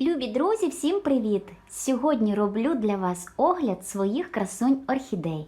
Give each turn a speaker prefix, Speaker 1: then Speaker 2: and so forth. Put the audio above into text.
Speaker 1: Любі друзі, всім привіт! Сьогодні роблю для вас огляд своїх красунь орхідей.